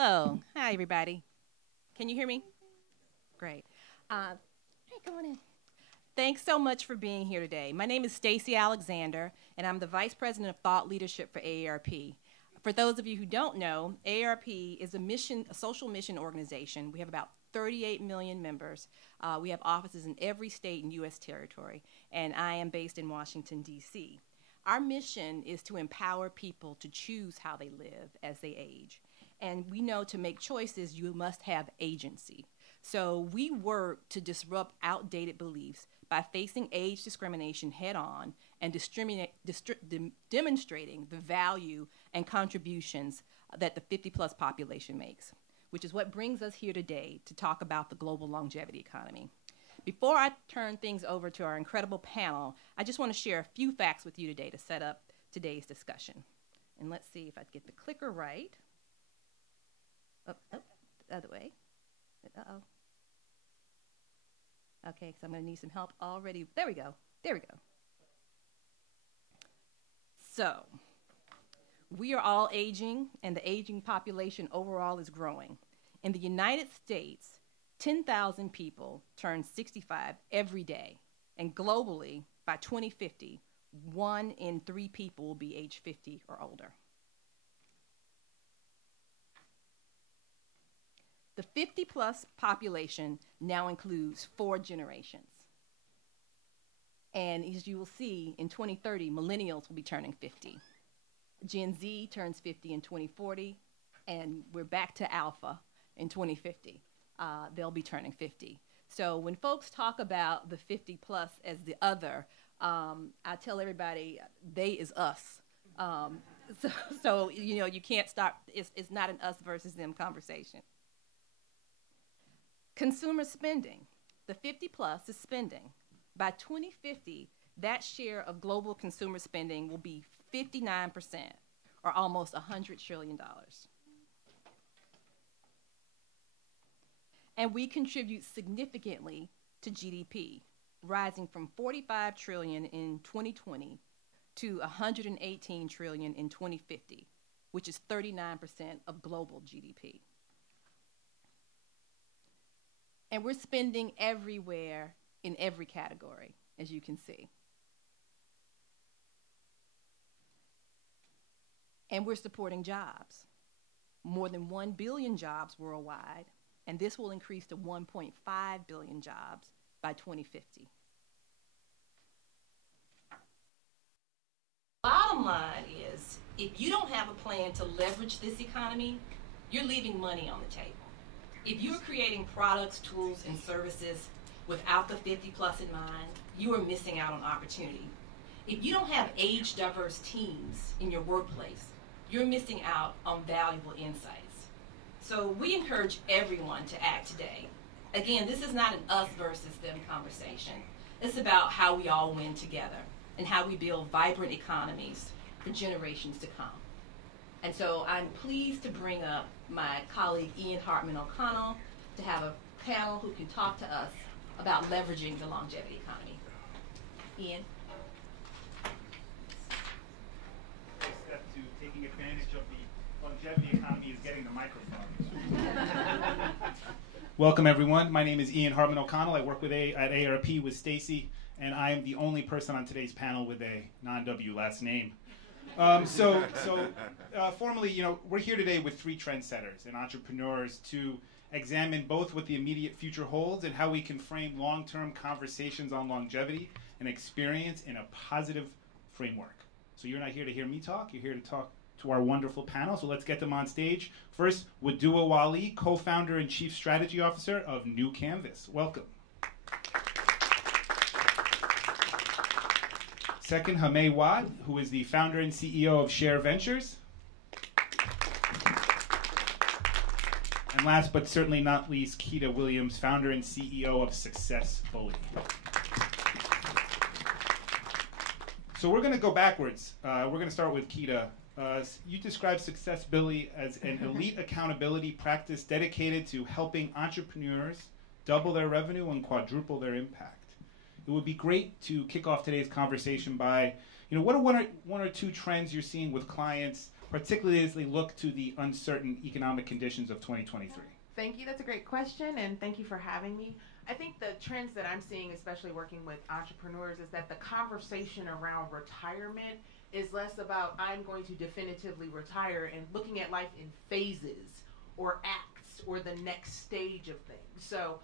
Hello. Hi, everybody. Can you hear me? Great. Hey, come on in. Thanks so much for being here today. My name is Staci Alexander, and I'm the Vice President of Thought Leadership for AARP. For those of you who don't know, AARP is a social mission organization. We have about 38 million members. We have offices in every state and U.S. territory, and I am based in Washington, D.C. Our mission is to empower people to choose how they live as they age. And we know to make choices, you must have agency. So we work to disrupt outdated beliefs by facing age discrimination head-on and demonstrating the value and contributions that the 50-plus population makes, which is what brings us here today to talk about the global longevity economy. Before I turn things over to our incredible panel, I just want to share a few facts with you today to set up today's discussion. And let's see if I get the clicker right. Oh, the other way. Uh-oh. Okay, so I'm going to need some help already. There we go. There we go. So, we are all aging, and the aging population overall is growing. In the United States, 10,000 people turn 65 every day. And globally, by 2050, 1 in 3 people will be age 50 or older. The 50-plus population now includes 4 generations. And as you will see, in 2030, millennials will be turning 50. Gen Z turns 50 in 2040, and we're back to alpha in 2050. They'll be turning 50. So when folks talk about the 50-plus as the other, I tell everybody, they is us. So you know, you can't stop. It's not an us versus them conversation. Consumer spending. The 50-plus is spending. By 2050, that share of global consumer spending will be 59%, or almost $100 trillion. And we contribute significantly to GDP, rising from $45 trillion in 2020 to $118 trillion in 2050, which is 39% of global GDP. And we're spending everywhere in every category, as you can see. And we're supporting jobs, more than 1 billion jobs worldwide, and this will increase to 1.5 billion jobs by 2050. Bottom line is, if you don't have a plan to leverage this economy, you're leaving money on the table. If you're creating products, tools, and services without the 50-plus in mind, you are missing out on opportunity. If you don't have age-diverse teams in your workplace, you're missing out on valuable insights. So we encourage everyone to act today. Again, this is not an us versus them conversation. It's about how we all win together and how we build vibrant economies for generations to come. And so I'm pleased to bring up my colleague Ian Hartman-O'Connell to have a panel who can talk to us about leveraging the longevity economy. Ian? First step to taking advantage of the longevity economy is getting the microphone. Welcome, everyone. My name is Ian Hartman-O'Connell. I work at AARP with Staci, and I am the only person on today's panel with a non-W last name. Formally, you know, we're here today with 3 trendsetters and entrepreneurs to examine both what the immediate future holds and how we can frame long-term conversations on longevity and experience in a positive framework. So you're not here to hear me talk, you're here to talk to our wonderful panel, so let's get them on stage. First, Wadooah Wali, co-founder and chief strategy officer of New Canvas. Welcome. Second, Hamet Watt, who is the founder and CEO of Share Ventures. And last but certainly not least, Keita Williams, founder and CEO of Successfully. So we're going to go backwards. We're going to start with Keita. You describe Successfully as an elite accountability practice dedicated to helping entrepreneurs double their revenue and quadruple their impact. It would be great to kick off today's conversation by, you know, what are one or two trends you're seeing with clients particularly as they look to the uncertain economic conditions of 2023? Thank you. That's a great question, and thank you for having me. I think the trends that I'm seeing, especially working with entrepreneurs, is that the conversation around retirement is less about I'm going to definitively retire and looking at life in phases or acts or the next stage of things. So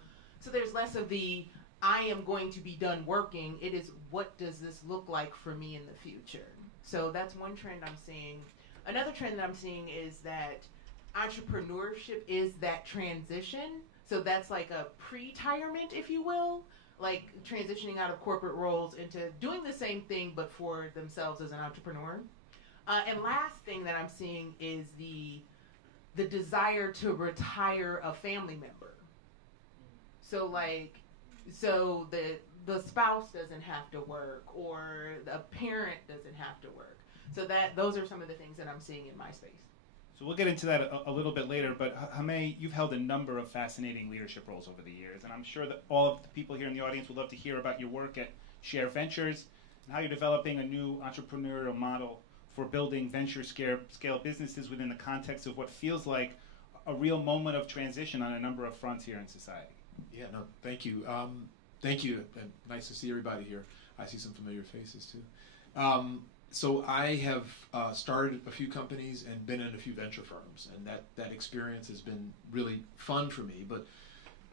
there's less of the I am going to be done working. It is what does this look like for me in the future? So that's one trend I'm seeing. Another trend that I'm seeing is that entrepreneurship is that transition. So that's like a pre-retirement, if you will, like transitioning out of corporate roles into doing the same thing but for themselves as an entrepreneur. And last thing that I'm seeing is the desire to retire a family member. So the spouse doesn't have to work or the parent doesn't have to work. So those are some of the things that I'm seeing in my space. So we'll get into that a little bit later, but Hamet, you've held a number of fascinating leadership roles over the years, and I'm sure that all of the people here in the audience would love to hear about your work at Share Ventures and how you're developing a new entrepreneurial model for building venture scale businesses within the context of what feels like a real moment of transition on a number of fronts here in society. Yeah, no, thank you. Thank you, and nice to see everybody here. I see some familiar faces too. So I have started a few companies and been in a few venture firms, and that experience has been really fun for me. But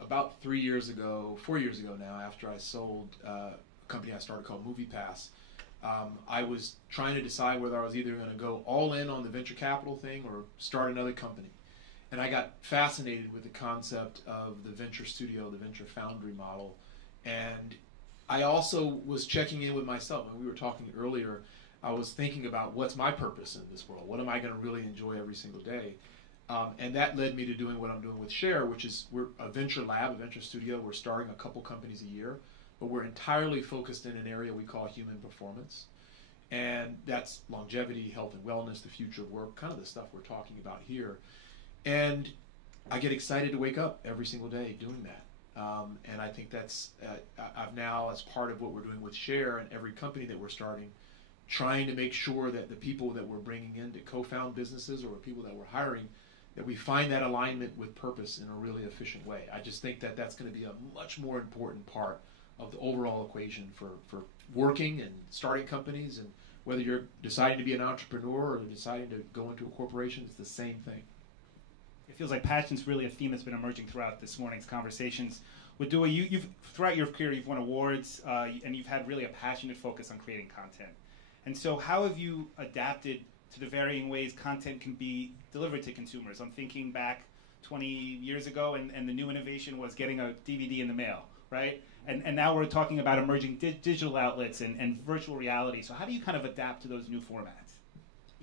about 4 years ago now, after I sold a company I started called MoviePass, I was trying to decide whether I was either going to go all in on the venture capital thing or start another company. And I got fascinated with the concept of the venture studio, the venture foundry model. And I also was checking in with myself. When we were talking earlier, I was thinking about what's my purpose in this world? What am I going to really enjoy every single day? And that led me to doing what I'm doing with Share, which is we're a venture lab, a venture studio. We're starting a couple companies a year, but we're entirely focused in an area we call human performance. And that's longevity, health and wellness, the future of work, kind of the stuff we're talking about here. And I get excited to wake up every single day doing that. And I think that's, I've now, as part of what we're doing with Share and every company that we're starting, trying to make sure that the people that we're bringing in to co-found businesses or people that we're hiring, that we find that alignment with purpose in a really efficient way. I just think that that's going to be a much more important part of the overall equation for working and starting companies, and whether you're deciding to be an entrepreneur or deciding to go into a corporation, it's the same thing. It feels like passion's really a theme that's been emerging throughout this morning's conversations. Wadooah, you've throughout your career, you've won awards, and you've had really a passionate focus on creating content. And so how have you adapted to the varying ways content can be delivered to consumers? I'm thinking back 20 years ago, and the new innovation was getting a DVD in the mail, right? And now we're talking about emerging digital outlets and virtual reality. So how do you kind of adapt to those new formats?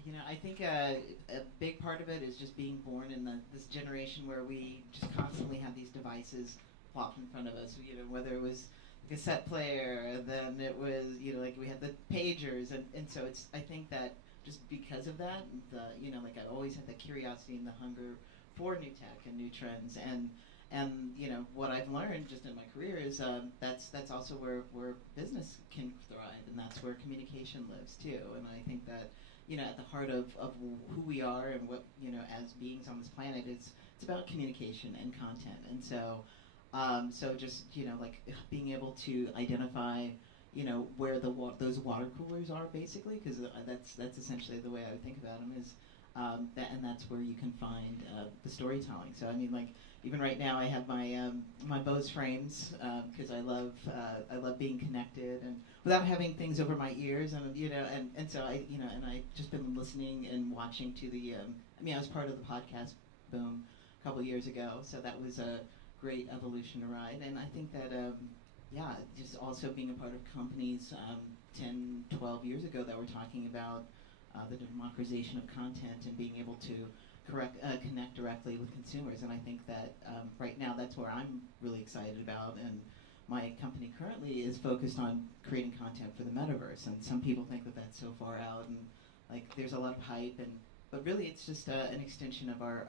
You know, I think a big part of it is just being born in this generation where we just constantly have these devices plopped in front of us. You know, whether it was cassette player, then it was, you know, like we had the pagers, and so it's, I think that just because of that, you know, like I always had the curiosity and the hunger for new tech and new trends, and you know, what I've learned just in my career is that's also where business can thrive, and that's where communication lives too. And I think that, you know, at the heart of who we are and what, you know, as beings on this planet, it's about communication and content. And so so just, you know, like being able to identify, you know, where those water coolers are, basically, because that's essentially the way I would think about them, is and that's where you can find the storytelling. So I mean, like even right now, I have my my Bose frames because I love being connected and without having things over my ears, and you know, and so I, you know, and I just been listening and watching to the. I mean, I was part of the podcast boom a couple years ago, so that was a great evolution to ride. And I think that, yeah, just also being a part of companies 10, 12 years ago that were talking about the democratization of content and being able to connect directly with consumers. And I think that right now that's where I'm really excited about. And my company currently is focused on creating content for the metaverse. And some people think that that's so far out, and like there's a lot of hype, but really it's just an extension of our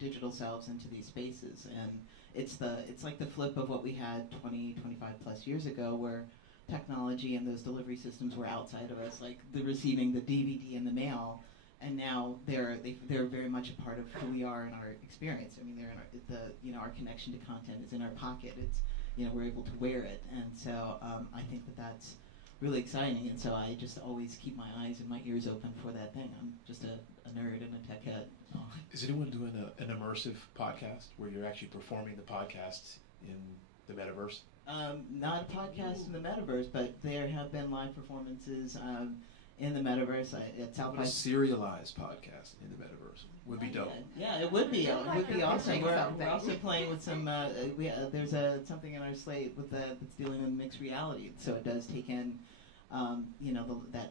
digital selves into these spaces. And it's like the flip of what we had 20, 25 plus years ago, where technology and those delivery systems were outside of us, like the receiving the DVD in the mail, and now they're very much a part of who we are in our experience. I mean, they're in our connection to content is in our pocket. It's we're able to wear it, and so I think that's really exciting. And so I just always keep my eyes and my ears open for that thing. I'm just a nerd and a tech head. Is anyone doing an immersive podcast where you're actually performing the podcast in the metaverse? Not a podcast in the metaverse, but there have been live performances in the metaverse at South by. A serialized podcast in the metaverse would be dope. Yeah, it would be. It would be awesome. We're something. also playing with some. There's something in our slate with that's dealing with mixed reality. So it does take in, that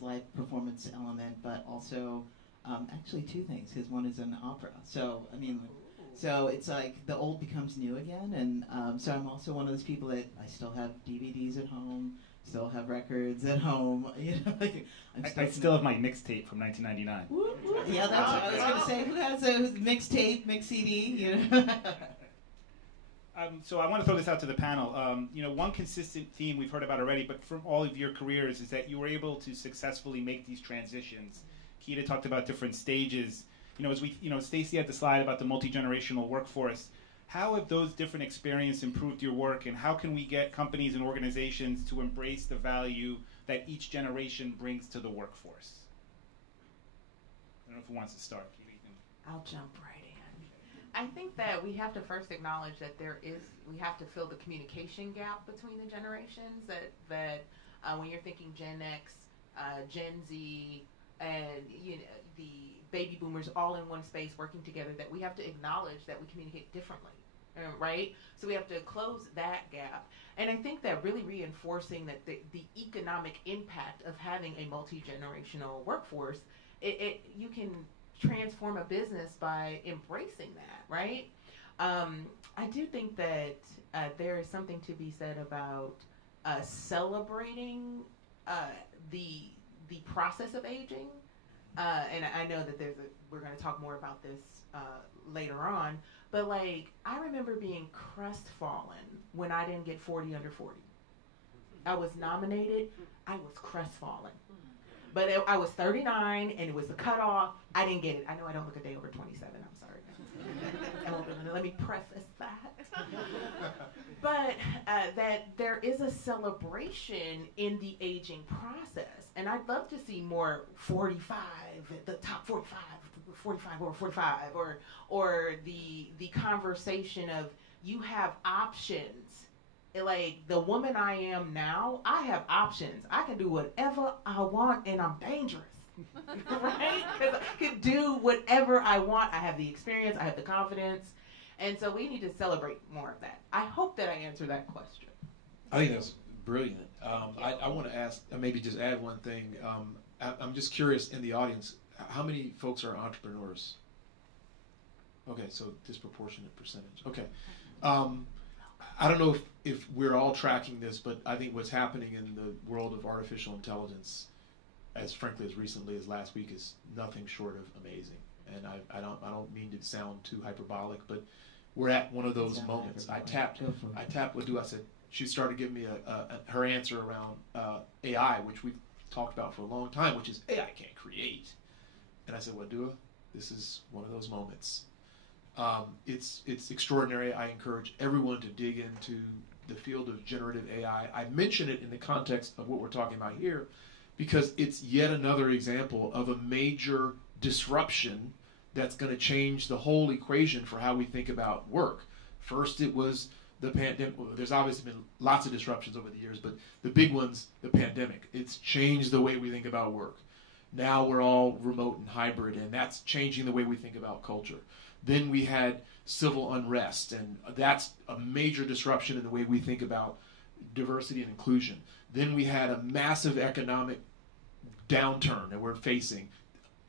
live performance element, but also actually two things. Because one is an opera. So I mean. So it's like the old becomes new again, and so I'm also one of those people that I still have DVDs at home, still have records at home. I still have my mixtape from 1999. Yeah, that's what I was going to say. Who has a mixtape, mix CD? So I want to throw this out to the panel. One consistent theme we've heard about already, but from all of your careers, is that you were able to successfully make these transitions. Keita talked about different stages. As Staci had the slide about the multi-generational workforce, how have those different experiences improved your work, and how can we get companies and organizations to embrace the value that each generation brings to the workforce? I don't know who wants to start. I'll jump right in. I think that we have to first acknowledge that we have to fill the communication gap between the generations, that when you're thinking Gen X, Gen Z, and the baby boomers all in one space working together, that we have to acknowledge that we communicate differently, right? So we have to close that gap. And I think that really reinforcing that the economic impact of having a multi-generational workforce, you can transform a business by embracing that, right? I do think that there is something to be said about celebrating the process of aging. And I know that we're going to talk more about this later on, but I remember being crestfallen when I didn't get 40 under 40. I was nominated, I was crestfallen. But I was 39 and it was the cutoff. I didn't get it. I know I don't look a day over 27, I'm sorry. Let me preface that. But that there is a celebration in the aging process. And I'd love to see more 45, the top 45 over 45, or the conversation of you have options. The woman I am now, I have options. I can do whatever I want, and I'm dangerous. Right? Because I can do whatever I want. I have the experience, I have the confidence. And so we need to celebrate more of that. I hope that I answered that question. I think that's brilliant. I want to ask, maybe just add one thing. I'm just curious in the audience, how many folks are entrepreneurs? Okay, so disproportionate percentage. Okay. I don't know if we're all tracking this, but I think what's happening in the world of artificial intelligence, as frankly as recently as last week, is nothing short of amazing. And I don't mean to sound too hyperbolic, but we're at one of those moments. I tapped Wadooah. I said, she started giving me her answer around AI, which we've talked about for a long time, which is AI can't create. And I said, Wadooah, this is one of those moments. It's extraordinary. I encourage everyone to dig into the field of generative AI. I mention it in the context of what we're talking about here because it's yet another example of a major disruption that's going to change the whole equation for how we think about work. First, it was the pandemic. Well, there's obviously been lots of disruptions over the years, but the big one's the pandemic. It's changed the way we think about work. Now we're all remote and hybrid, and that's changing the way we think about culture. Then we had civil unrest, and that's a major disruption in the way we think about diversity and inclusion. Then we had a massive economic downturn that we're facing,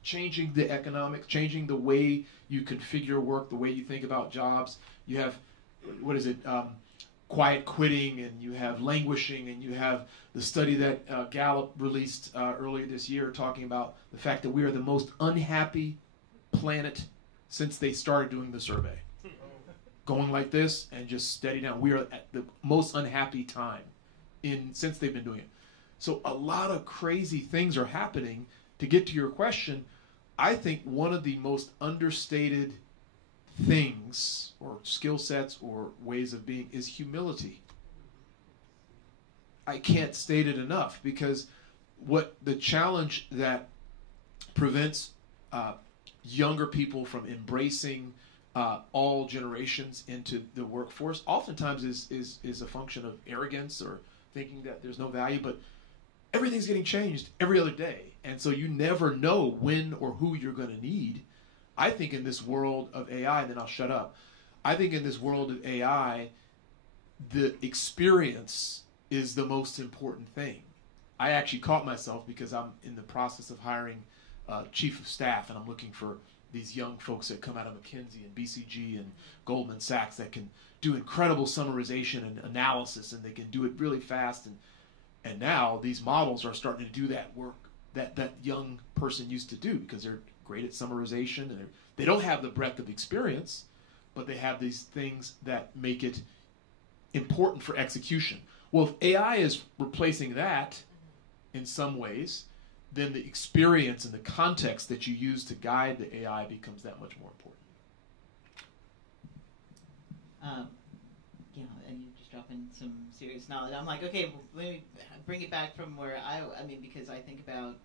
changing the way you configure work, the way you think about jobs. You have, quiet quitting, and you have languishing, and you have the study that Gallup released earlier this year talking about the fact that we are the most unhappy planet since they started doing the survey. Going like this and just steady down. We are at the most unhappy time since they've been doing it. So a lot of crazy things are happening. To get to your question, I think one of the most understated things or skill sets or ways of being is humility. I can't state it enough, because what the challenge that prevents younger people from embracing all generations into the workforce oftentimes is a function of arrogance or thinking that there's no value, but everything's getting changed every other day, and so you never know when or who you're going to need. I think in this world of AI, and then I'll shut up, I think in this world of AI, the experience is the most important thing. I actually caught myself, because I'm in the process of hiring a chief of staff, and I'm looking for these young folks that come out of McKinsey and BCG and Goldman Sachs that can do incredible summarization and analysis, and they can do it really fast. And now these models are starting to do that work that young person used to do, because they're great at summarization, and they don't have the breadth of experience, but they have these things that make it important for execution. Well, if AI is replacing that in some ways, then the experience and the context that you use to guide the AI becomes that much more important. And you just drop in some serious knowledge. I'm like, okay, well, let me bring it back from where I mean, because I think about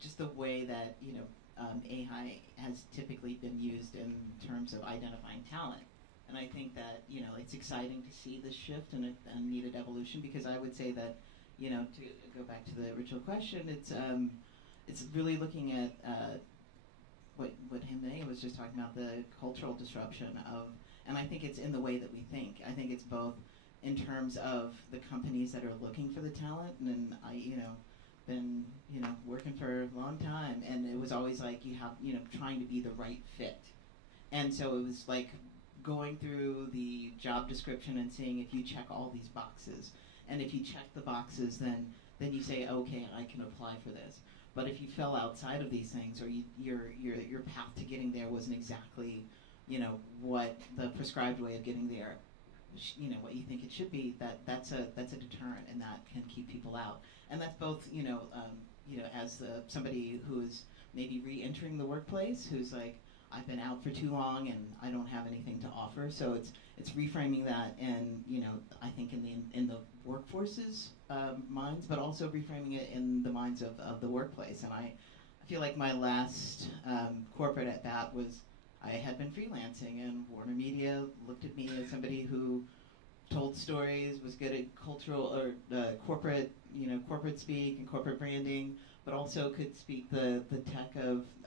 just the way that, AI has typically been used in terms of identifying talent. And I think that, it's exciting to see this shift and a needed evolution, because I would say that, to go back to the original question, it's really looking at what Hamet was just talking about, the cultural disruption of, and I think it's in the way that we think. I think it's both in terms of the companies that are looking for the talent, and I, been, working for a long time, and it was always like you have, trying to be the right fit. And so it was like going through the job description and seeing if you check all these boxes. And if you check the boxes, then you say, okay, I can apply for this. But if you fell outside of these things, or your path to getting there wasn't exactly, what the prescribed way of getting there, what you think it should be, that's a deterrent, and that can keep people out. And that's both, as somebody who's maybe re-entering the workplace, who's like, I've been out for too long and I don't have anything to offer. So it's reframing that, and I think in the workforce's minds, but also reframing it in the minds of the workplace. And I feel like my last corporate at bat was, I had been freelancing, and Warner Media looked at me as somebody who told stories, was good at cultural or corporate speak and corporate branding, but also could speak the tech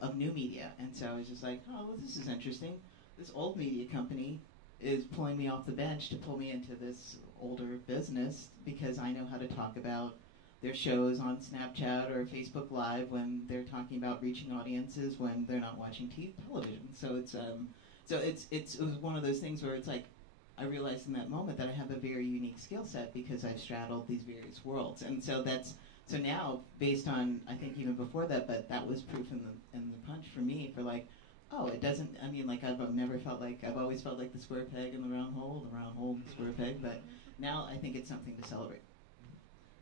of new media. And so I was just like, oh, well, this is interesting. This old media company is pulling me off the bench to pull me into this older business, because I know how to talk about their shows on Snapchat or Facebook Live when they're talking about reaching audiences when they're not watching television. So it was one of those things where it's like, I realized in that moment that I have a very unique skill set, because I've straddled these various worlds. And so so now, based on, I think even before that, but that was proof in the punch for me, for like, oh, it doesn't, I mean, like, I've always felt like the square peg in the round hole in the square peg, but now I think it's something to celebrate.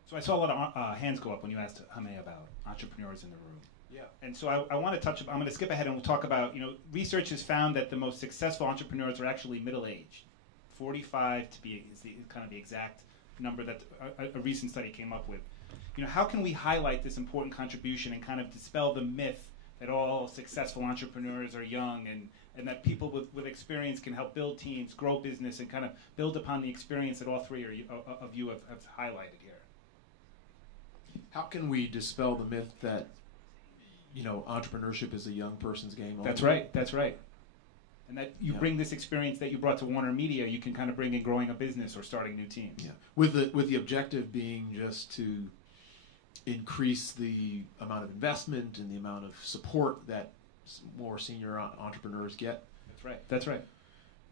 So I saw a lot of hands go up when you asked Hamet about entrepreneurs in the room. Yeah. And so I want to touch, I'm going to skip ahead and we'll talk about, research has found that the most successful entrepreneurs are actually middle-aged. 45 to be is kind of the exact number that a recent study came up with. How can we highlight this important contribution and kind of dispel the myth that all successful entrepreneurs are young, and that people with experience can help build teams, grow business, and kind of build upon the experience that all three of you have highlighted here? How can we dispel the myth that, entrepreneurship is a young person's game? That's right. And that you bring this experience that you brought to Warner Media, you can kind of bring in growing a business or starting new teams. Yeah, with the objective being just to increase the amount of investment and the amount of support that more senior entrepreneurs get. That's right.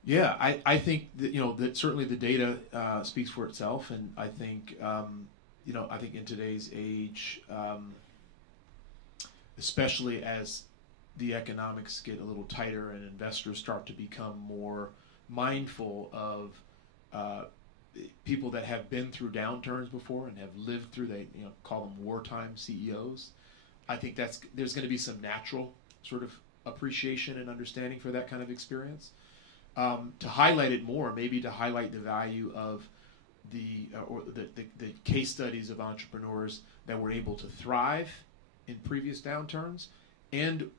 Yeah, I think that that certainly the data speaks for itself, and I think I think in today's age, especially as the economics get a little tighter and investors start to become more mindful of people that have been through downturns before and have lived through, they call them wartime CEOs. I think there's going to be some natural sort of appreciation and understanding for that kind of experience. To highlight it more, maybe to highlight the value of the case studies of entrepreneurs that were able to thrive in previous downturns, and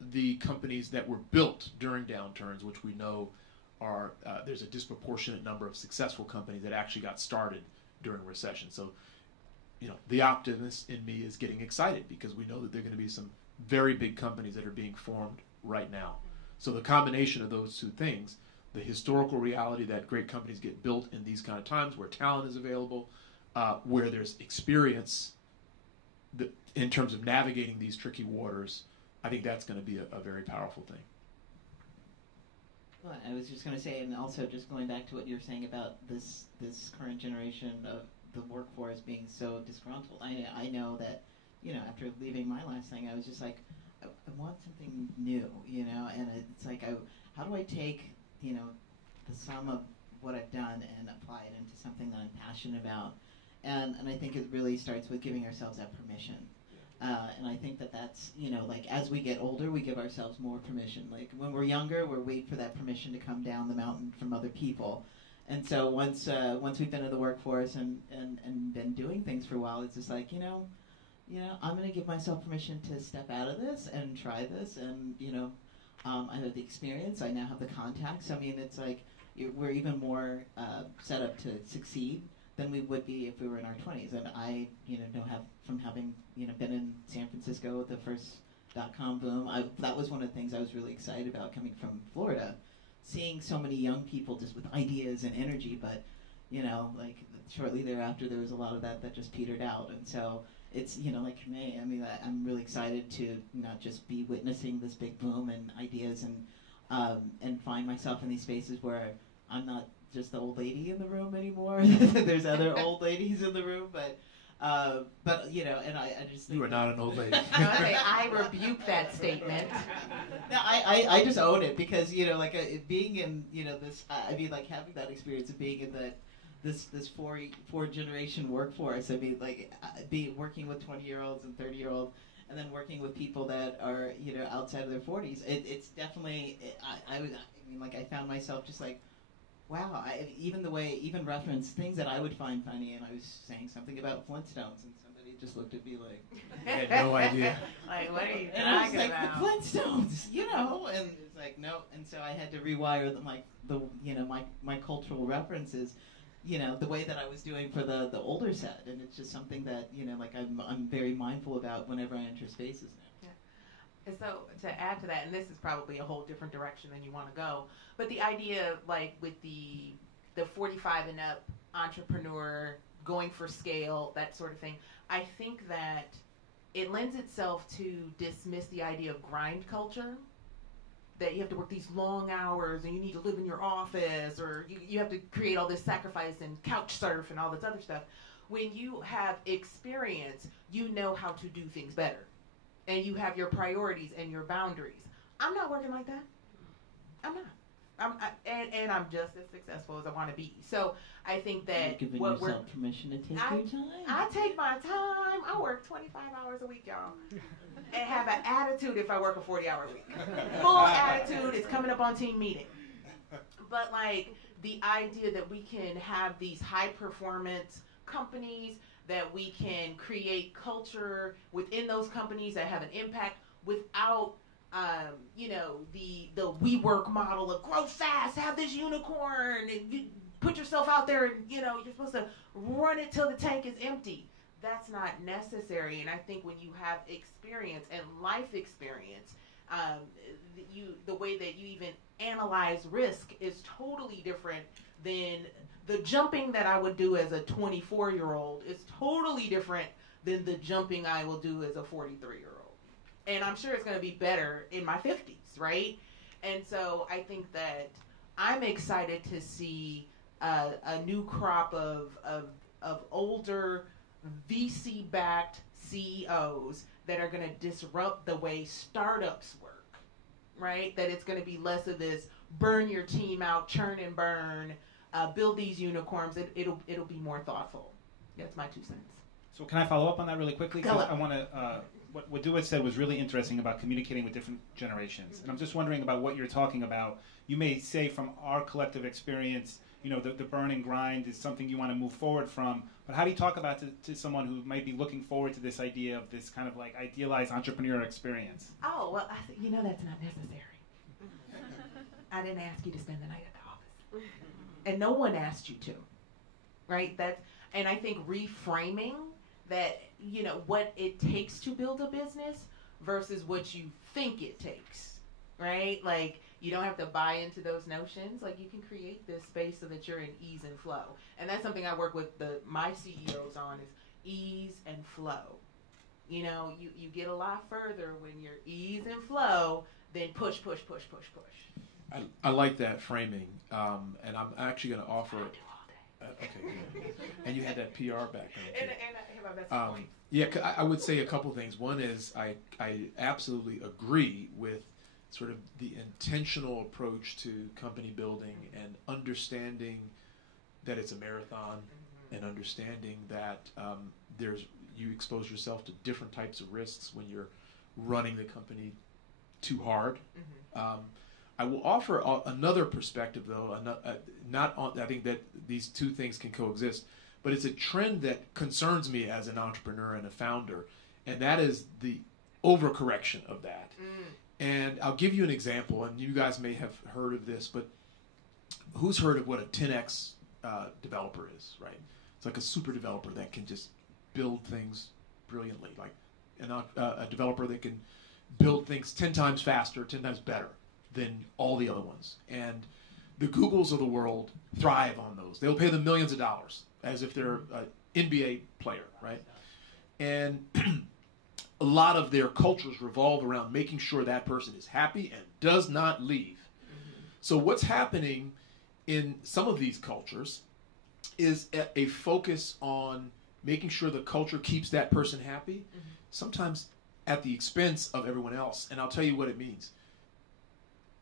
the companies that were built during downturns, which we know are there's a disproportionate number of successful companies that actually got started during recession. So, the optimist in me is getting excited because we know that there are going to be some very big companies that are being formed right now. So the combination of those two things, the historical reality that great companies get built in these kind of times where talent is available, where there's experience in terms of navigating these tricky waters, I think that's going to be a very powerful thing. Well, I was just going to say, and also just going back to what you're saying about this current generation of the workforce being so disgruntled. I know that, after leaving my last thing, I was just like, I want something new, and it's like, how do I take, the sum of what I've done and apply it into something that I'm passionate about? And I think it really starts with giving ourselves that permission. And I think that's, as we get older, we give ourselves more permission. Like when we're younger, we're waiting for that permission to come down the mountain from other people. And so once we've been in the workforce and been doing things for a while, it's just like, I'm going to give myself permission to step out of this and try this. And, I have the experience. I now have the contacts. I mean, it's like we're even more set up to succeed than we would be if we were in our 20s. And I, know from having, been in San Francisco with the first .com boom, that was one of the things I was really excited about coming from Florida, seeing so many young people just with ideas and energy, but, like shortly thereafter there was a lot of that just petered out. And so it's, like for me, I mean, I'm really excited to not just be witnessing this big boom and ideas and find myself in these spaces where I'm not just the old lady in the room anymore. There's other old ladies in the room, but and I just think you are not an old lady. I rebuke that statement. No, I just own it because being in this having that experience of being in this four generation workforce. I mean, working with 20-year-olds and 30-year-olds, and then working with people that are outside of their 40s. It's definitely I found myself just like, wow, even reference things that I would find funny, and I was saying something about Flintstones, and somebody just looked at me like, I had no idea. Like, what are you and I was talking like, about? the Flintstones, and it's like, no, and so I had to rewire my cultural references, the way that I was doing for the older set, and it's just something that I'm very mindful about whenever I enter spaces now. And so to add to that, and this is probably a whole different direction than you want to go, but the idea with the 45 and up entrepreneur going for scale, that sort of thing, I think that it lends itself to dismiss the idea of grind culture, that you have to work these long hours and you need to live in your office, or you have to create all this sacrifice and couch surf and all this other stuff. When you have experience, you know how to do things better. And you have your priorities and your boundaries. I'm not working like that. I'm not. And I'm just as successful as I want to be. So I think that you're giving yourself permission to take your time. I take my time. I work 25 hours a week, y'all, and have an attitude if I work a 40-hour week. Full attitude. It's coming up on team meeting. But the idea that we can have these high performance companies, that we can create culture within those companies that have an impact without, the WeWork model of grow fast, have this unicorn, and you put yourself out there and, you're supposed to run it till the tank is empty. That's not necessary. And I think when you have experience and life experience, the way that you even analyze risk is totally different than the jumping that I would do as a 24-year-old is totally different than the jumping I will do as a 43-year-old. And I'm sure it's going to be better in my 50s, right? And so I think that I'm excited to see a new crop of older VC-backed CEOs that are going to disrupt the way startups work, right? That it's going to be less of this burn your team out, churn and burn, build these unicorns. It'll be more thoughtful. That's my 2 cents. So can I follow up on that really quickly? Go 'Cause up. I want to. What Wadooah said was really interesting about communicating with different generations, and I'm just wondering about what you're talking about. You may say from our collective experience, you know, the burn and grind is something you want to move forward from. But how do you talk about to someone who might be looking forward to this idea of this kind of like idealized entrepreneur experience? Oh, well, you know that's not necessary. I didn't ask you to spend the night at the office. And no one asked you to, right? And I think reframing that, you know, what it takes to build a business versus what you think it takes, right? Like, you don't have to buy into those notions. Like, you can create this space so that you're in ease and flow. And that's something I work with my CEOs on is ease and flow. You know, you get a lot further when you're ease and flow than push. I like that framing, and I'm actually going to offer. I do all day. Okay, good. And you had that PR background. And I have my best point. Yeah, I would say a couple things. One is I absolutely agree with sort of the intentional approach to company building and understanding that it's a marathon, and understanding that you expose yourself to different types of risks when you're running the company too hard. I will offer another perspective, though. I think that these two things can coexist, but it's a trend that concerns me as an entrepreneur and a founder, and that is the overcorrection of that. And I'll give you an example, and you guys may have heard of this, but who's heard of what a 10x developer is, right? It's like a super developer that can just build things brilliantly, like a developer that can build things 10 times faster, 10 times better than all the other ones. And the Googles of the world thrive on those. They'll pay them millions of dollars as if they're an NBA player, right? And a lot of their cultures revolve around making sure that person is happy and does not leave. So what's happening in some of these cultures is a focus on making sure the culture keeps that person happy, sometimes at the expense of everyone else. And I'll tell you what it means.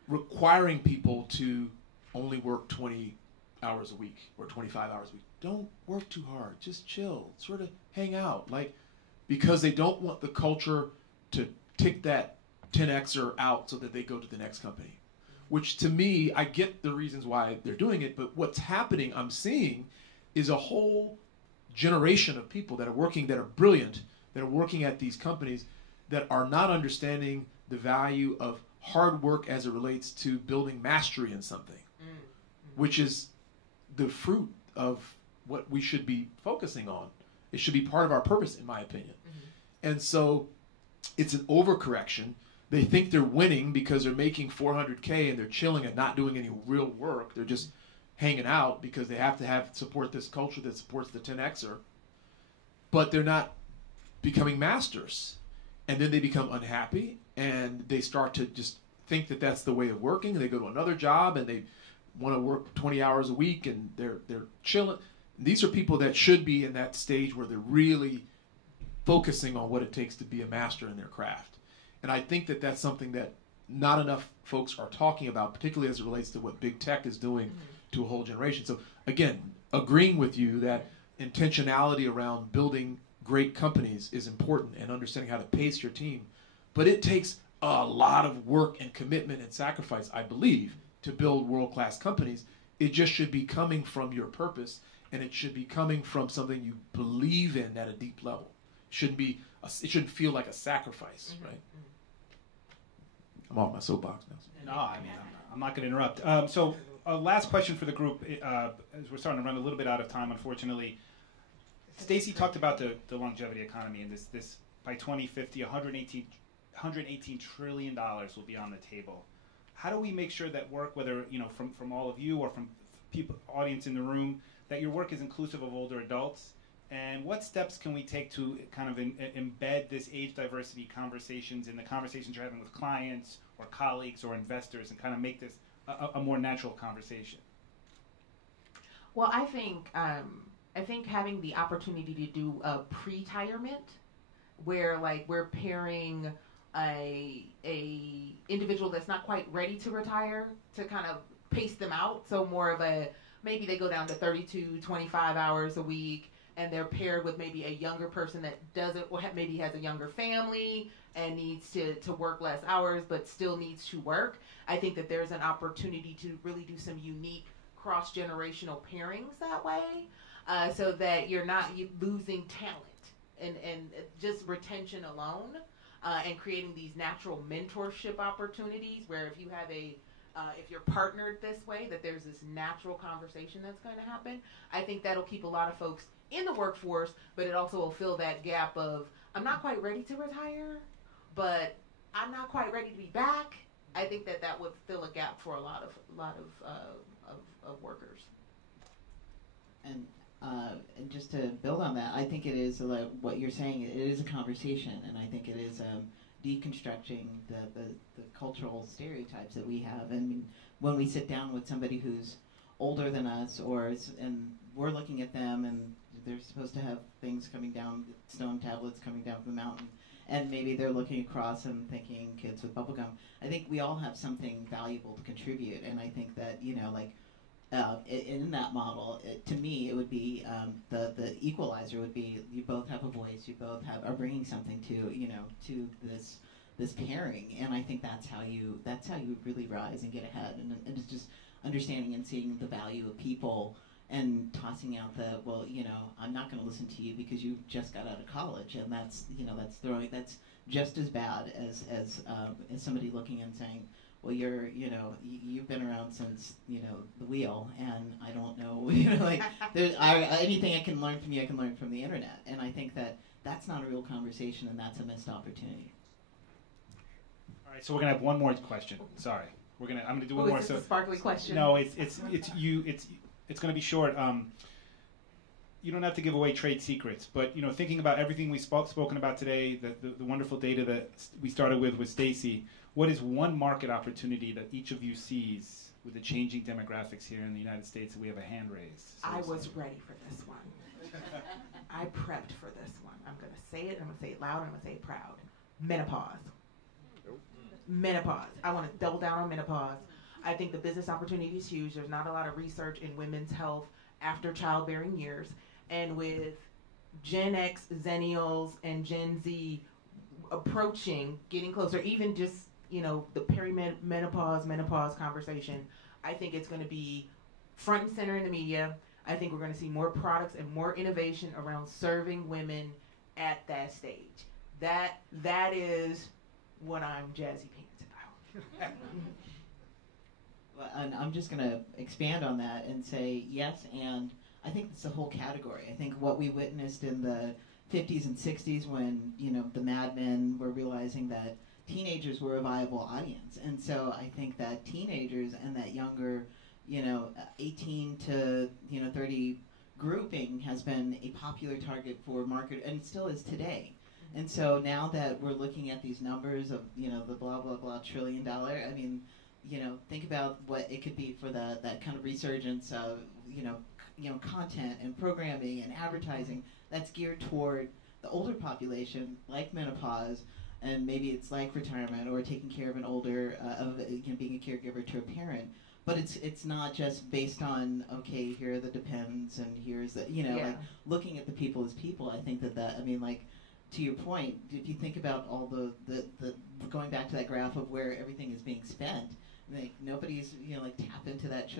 Requiring people to only work 20 hours a week or 25 hours a week. Don't work too hard. Just chill. Sort of hang out. Because they don't want the culture to tick that 10Xer out so that they go to the next company. Which to me, I get the reasons why they're doing it, but what's happening, I'm seeing, is a whole generation of people that are working, that are brilliant, that are working at these companies, that are not understanding the value of hard work as it relates to building mastery in something, which is the fruit of what we should be focusing on. It should be part of our purpose, in my opinion. And so it's an overcorrection. They think they're winning because they're making $400K and they're chilling and not doing any real work. They're just hanging out because they have to support this culture that supports the 10Xer. But they're not becoming masters. And then they become unhappy and they start to just think that that's the way of working. They go to another job and they want to work 20 hours a week and they're chilling. These are people that should be in that stage where they're really focusing on what it takes to be a master in their craft. And I think that that's something that not enough folks are talking about, particularly as it relates to what big tech is doing to a whole generation. So again, agreeing with you that intentionality around building great companies is important and understanding how to pace your team. But it takes a lot of work and commitment and sacrifice, I believe, to build world-class companies. It just should be coming from your purpose, and it should be coming from something you believe in at a deep level. It shouldn't feel like a sacrifice, right? I'm off my soapbox now. No, I mean, I'm not going to interrupt. So last question for the group, as we're starting to run a little bit out of time, unfortunately. Staci talked about the longevity economy, and this by 2050, $118 trillion will be on the table. How do we make sure that work, whether from all of you or from people, audience in the room, that your work is inclusive of older adults? And what steps can we take to kind of embed this age diversity conversations in the conversations you're having with clients or colleagues or investors, and kind of make this a more natural conversation? Well, I think having the opportunity to do a pre-retirement, where we're pairing a individual that's not quite ready to retire to kind of pace them out. So more of maybe they go down to 32, 25 hours a week. and they're paired with maybe a younger person that doesn't, or maybe has a younger family and needs to work less hours but still needs to work, I think that there's an opportunity to really do some unique cross-generational pairings that way, so that you're not losing talent and just retention alone, and creating these natural mentorship opportunities where if you have if you're partnered this way, that there's this natural conversation that's going to happen. I think that'll keep a lot of folks in the workforce, but it also will fill that gap of, I'm not quite ready to retire, but I'm not quite ready to be back. I think that would fill a gap for a lot of workers. And just to build on that, I think it is what you're saying. It is a conversation, and I think it is deconstructing the cultural stereotypes that we have. And when we sit down with somebody who's older than us, and we're looking at them, and they're supposed to have things coming down, stone tablets coming down from the mountain, and maybe they're looking across and thinking kids with bubblegum. I think we all have something valuable to contribute, and I think that, in that model, to me, it would be the equalizer would be you both have a voice, you both are bringing something to this pairing, and I think that's how you really rise and get ahead, and it's just understanding and seeing the value of people and tossing out I'm not going to listen to you because you just got out of college, and that's just as bad as somebody looking and saying, well, you've been around since, the wheel, and I don't know, anything I can learn from you, I can learn from the internet. And I think that that's not a real conversation, and that's a missed opportunity. All right, so we're going to have one more question. Sorry. I'm going to do one more. Is this a sparkly question? No, it's going to be short. You don't have to give away trade secrets, but thinking about everything we've spoken about today, the wonderful data that we started with Staci, what is one market opportunity that each of you sees with the changing demographics here in the United States that we have a hand raised? I was ready for this one. I prepped for this one. I'm going to say it, I'm going to say it loud, I'm going to say it proud. Menopause. Menopause. I want to double down on menopause. I think the business opportunity is huge. There's not a lot of research in women's health after childbearing years. And with Gen X, Zennials, and Gen Z approaching, getting closer, even just, the menopause conversation, I think it's going to be front and center in the media. I think we're going to see more products and more innovation around serving women at that stage. That is what I'm jazzy pants about. Well, and I'm just going to expand on that and say yes, and I think it's a whole category. I think what we witnessed in the 50s and 60s when, the Mad Men were realizing that teenagers were a viable audience. And so I think that teenagers and that younger, 18 to, 30 grouping has been a popular target for market, and still is today. And so now that we're looking at these numbers of, the blah, blah, blah $1 trillion, think about what it could be for that kind of resurgence of, content and programming and advertising that's geared toward the older population, like menopause, and maybe it's like retirement or taking care of an older, being a caregiver to a parent. But it's not just based on, okay, here are the depends and here's the, like looking at the people as people. I think that to your point, if you think about all the going back to that graph of where everything is being spent, nobody's tap into that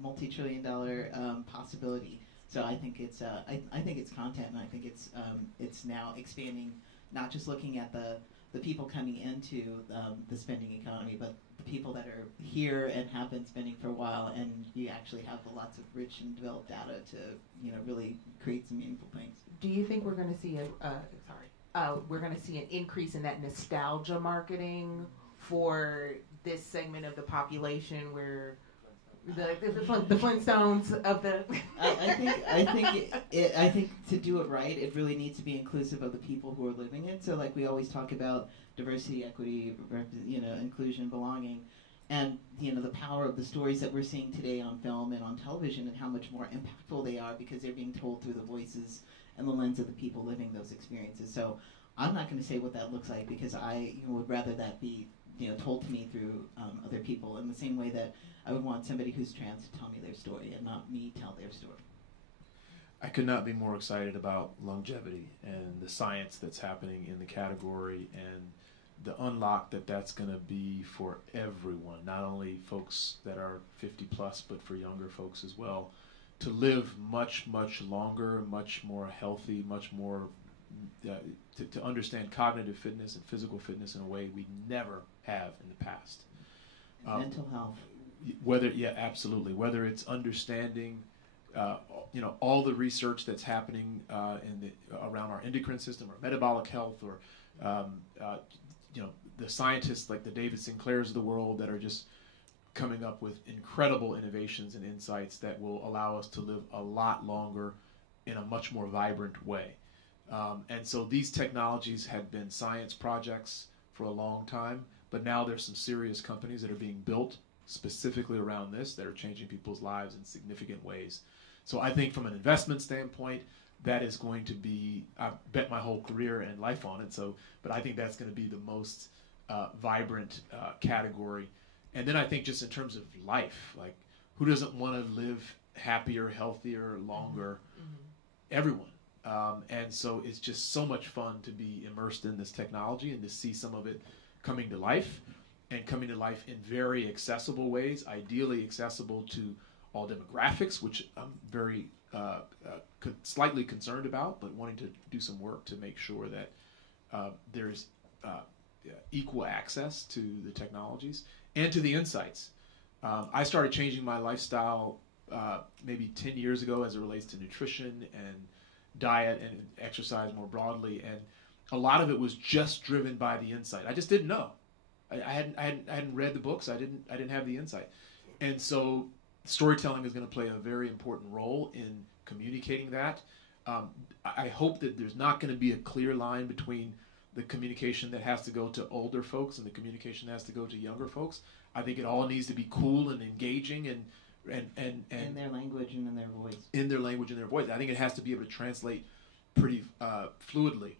multi-trillion-dollar possibility. So I think it's I think it's content, and I think it's now expanding, not just looking at the people coming into the spending economy, but the people that are here and have been spending for a while, and you actually have lots of rich and developed data to really create some meaningful things. Do you think we're going to see we're going to see an increase in that nostalgia marketing for this segment of the population where the Flintstones of the I think to do it right, it really needs to be inclusive of the people who are living it. So we always talk about diversity, equity, inclusion, belonging, and the power of the stories that we're seeing today on film and on television, and how much more impactful they are because they're being told through the voices and the lens of the people living those experiences. So I'm not going to say what that looks like because I would rather that be told to me through other people, in the same way that I would want somebody who's trans to tell me their story and not me tell their story. I could not be more excited about longevity and the science that's happening in the category and the unlock that's going to be for everyone, not only folks that are 50 plus, but for younger folks as well, to live much, much longer, much more healthy, much more, to understand cognitive fitness and physical fitness in a way we never have in the past. Mental health. Absolutely. Whether it's understanding, all the research that's happening around our endocrine system or metabolic health, or the scientists like the David Sinclairs of the world that are just coming up with incredible innovations and insights that will allow us to live a lot longer in a much more vibrant way. And so these technologies had been science projects for a long time, but now there's some serious companies that are being built specifically around this that are changing people's lives in significant ways. So I think from an investment standpoint, that is going to be, I bet my whole career and life on it, but I think that's going to be the most vibrant category. And then I think just in terms of life, like who doesn't want to live happier, healthier, longer? Everyone. And so it's just so much fun to be immersed in this technology and to see some of it coming to life, and coming to life in very accessible ways, ideally accessible to all demographics, which I'm very slightly concerned about, but wanting to do some work to make sure that there's equal access to the technologies and to the insights. I started changing my lifestyle maybe 10 years ago as it relates to nutrition and diet and exercise more broadly, and a lot of it was just driven by the insight. I just didn't know. I hadn't read the books. I didn't have the insight, and so storytelling is going to play a very important role in communicating that. I hope that there's not going to be a clear line between the communication that has to go to older folks and the communication that has to go to younger folks. I think it all needs to be cool and engaging and in their language and in their voice. In their language and their voice. I think it has to be able to translate pretty fluidly.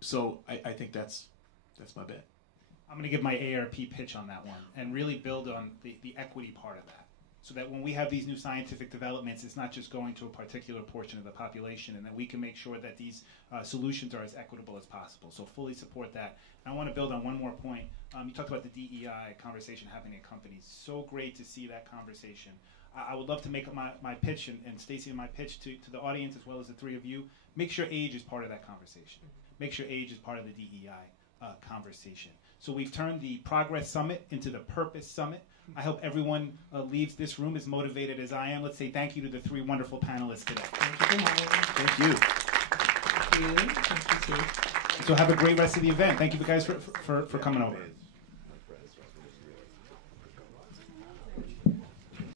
So I think that's my bet. I'm going to give my AARP pitch on that one and really build on the equity part of that, so that when we have these new scientific developments, it's not just going to a particular portion of the population, and that we can make sure that these solutions are as equitable as possible. So fully support that. And I want to build on one more point. You talked about the DEI conversation happening at companies. So great to see that conversation. I would love to make my pitch, and Staci, my pitch to the audience as well as the three of you. Make sure age is part of that conversation. Make sure age is part of the DEI conversation. So we've turned the Progress Summit into the Purpose Summit. I hope everyone leaves this room as motivated as I am. Let's say thank you to the three wonderful panelists today. Thank you for having me. Thank you. Thank you. Thank you. So have a great rest of the event. Thank you guys for coming over.